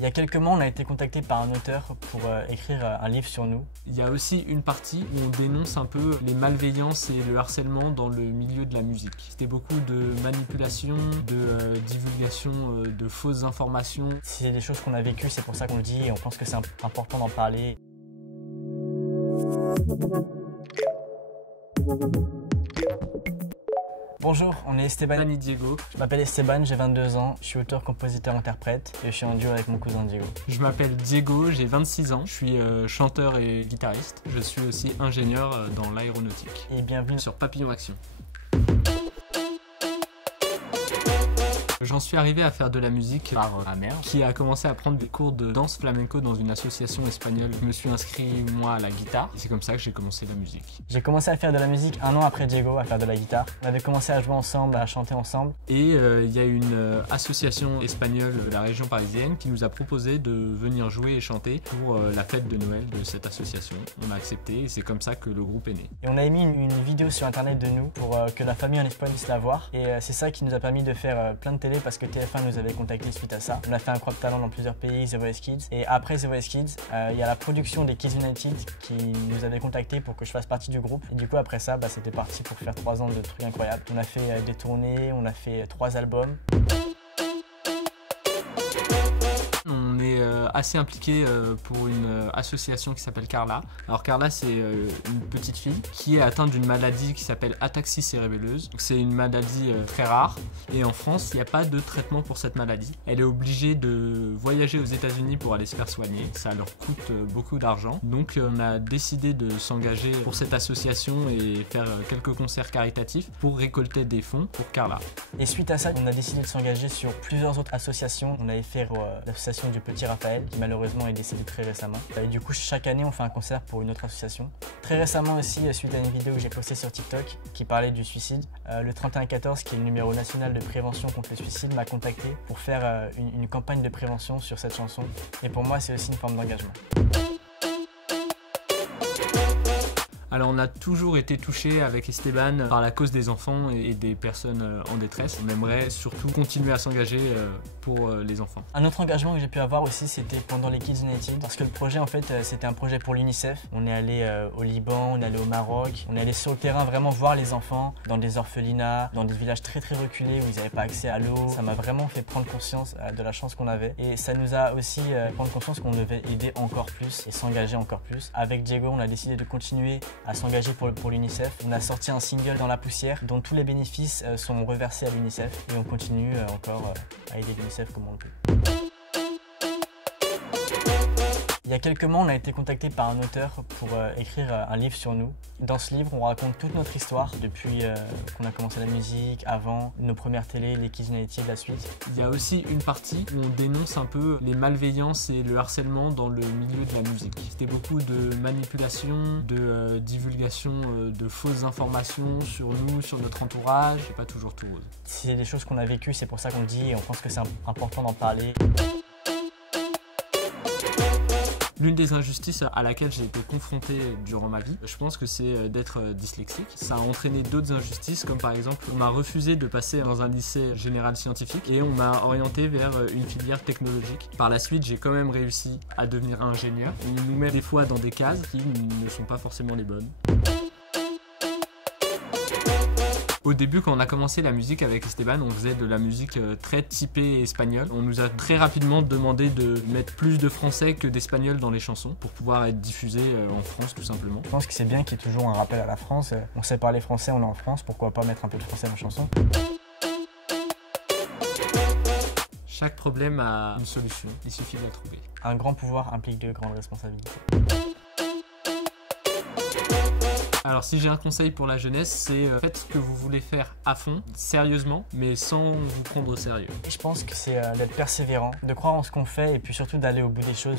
Il y a quelques mois, on a été contacté par un auteur pour écrire un livre sur nous. Il y a aussi une partie où on dénonce un peu les malveillances et le harcèlement dans le milieu de la musique. C'était beaucoup de manipulation, de divulgation de fausses informations. C'est des choses qu'on a vécues, c'est pour ça qu'on le dit et on pense que c'est important d'en parler. Bonjour, on est Esteban et Diego. Je m'appelle Esteban, j'ai 22 ans, je suis auteur, compositeur, interprète et je suis en duo avec mon cousin Diego. Je m'appelle Diego, j'ai 26 ans, je suis chanteur et guitariste. Je suis aussi ingénieur dans l'aéronautique. Et bienvenue sur Papillon Action. J'en suis arrivé à faire de la musique par ma mère, qui a commencé à prendre des cours de danse flamenco dans une association espagnole. Je me suis inscrit, moi, à la guitare. C'est comme ça que j'ai commencé la musique. J'ai commencé à faire de la musique un an après Diego, à faire de la guitare. On avait commencé à jouer ensemble, à chanter ensemble. Et il y a une association espagnole de la région parisienne qui nous a proposé de venir jouer et chanter pour la fête de Noël de cette association. On a accepté et c'est comme ça que le groupe est né. Et on a mis une vidéo sur internet de nous pour que la famille en Espagne puisse la voir. Et c'est ça qui nous a permis de faire plein de télé parce que TF1 nous avait contacté suite à ça. On a fait un crop talent dans plusieurs pays, The Voice Kids. Et après The Voice Kids, il y a la production des Kids United qui nous avait contacté pour que je fasse partie du groupe. Et du coup après ça, c'était parti pour faire 3 ans de trucs incroyables. On a fait des tournées, on a fait 3 albums. On est assez impliqué pour une association qui s'appelle Carla. Alors Carla, c'est une petite fille qui est atteinte d'une maladie qui s'appelle ataxie cérébelleuse. C'est une maladie très rare et en France, il n'y a pas de traitement pour cette maladie. Elle est obligée de voyager aux États-Unis pour aller se faire soigner. Ça leur coûte beaucoup d'argent. Donc on a décidé de s'engager pour cette association et faire quelques concerts caritatifs pour récolter des fonds pour Carla. Et suite à ça, on a décidé de s'engager sur plusieurs autres associations. On avait fait l'association du Petit Raphaël qui malheureusement est décédé très récemment. Et du coup chaque année on fait un concert pour une autre association. Très récemment aussi, suite à une vidéo que j'ai postée sur TikTok qui parlait du suicide, le 3114 qui est le numéro national de prévention contre le suicide m'a contacté pour faire une campagne de prévention sur cette chanson. Et pour moi c'est aussi une forme d'engagement. Alors on a toujours été touché avec Esteban par la cause des enfants et des personnes en détresse. On aimerait surtout continuer à s'engager pour les enfants. Un autre engagement que j'ai pu avoir aussi, c'était pendant les Kids United, parce que le projet en fait c'était un projet pour l'UNICEF. On est allé au Liban, on est allé au Maroc, on est allé sur le terrain vraiment voir les enfants dans des orphelinats, dans des villages très reculés où ils n'avaient pas accès à l'eau. Ça m'a vraiment fait prendre conscience de la chance qu'on avait et ça nous a aussi prendre conscience qu'on devait aider encore plus et s'engager encore plus. Avec Diego, on a décidé de continuer à s'engager pour l'UNICEF. On a sorti un single Dans la poussière dont tous les bénéfices sont reversés à l'UNICEF et on continue encore à aider l'UNICEF comme on le peut. Il y a quelques mois, on a été contacté par un auteur pour écrire un livre sur nous. Dans ce livre, on raconte toute notre histoire depuis qu'on a commencé la musique, avant, nos premières télés, les Kids United, la suite. Il y a aussi une partie où on dénonce un peu les malveillances et le harcèlement dans le milieu de la musique. C'était beaucoup de manipulation, de divulgation de fausses informations sur nous, sur notre entourage, et pas toujours tout rose. C'est des choses qu'on a vécues, c'est pour ça qu'on le dit et on pense que c'est important d'en parler. L'une des injustices à laquelle j'ai été confronté durant ma vie, je pense que c'est d'être dyslexique. Ça a entraîné d'autres injustices, comme par exemple, on m'a refusé de passer dans un lycée général scientifique et on m'a orienté vers une filière technologique. Par la suite, j'ai quand même réussi à devenir ingénieur. On nous met des fois dans des cases qui ne sont pas forcément les bonnes. Au début, quand on a commencé la musique avec Esteban, on faisait de la musique très typée espagnole. On nous a très rapidement demandé de mettre plus de français que d'espagnol dans les chansons pour pouvoir être diffusé en France tout simplement. Je pense que c'est bien qu'il y ait toujours un rappel à la France. On sait parler français, on est en France, pourquoi pas mettre un peu de français dans la chanson? Chaque problème a une solution, il suffit de la trouver. Un grand pouvoir implique de grandes responsabilités. Alors si j'ai un conseil pour la jeunesse, c'est faites ce que vous voulez faire à fond, sérieusement, mais sans vous prendre au sérieux. Je pense que c'est d'être persévérant, de croire en ce qu'on fait et puis surtout d'aller au bout des choses.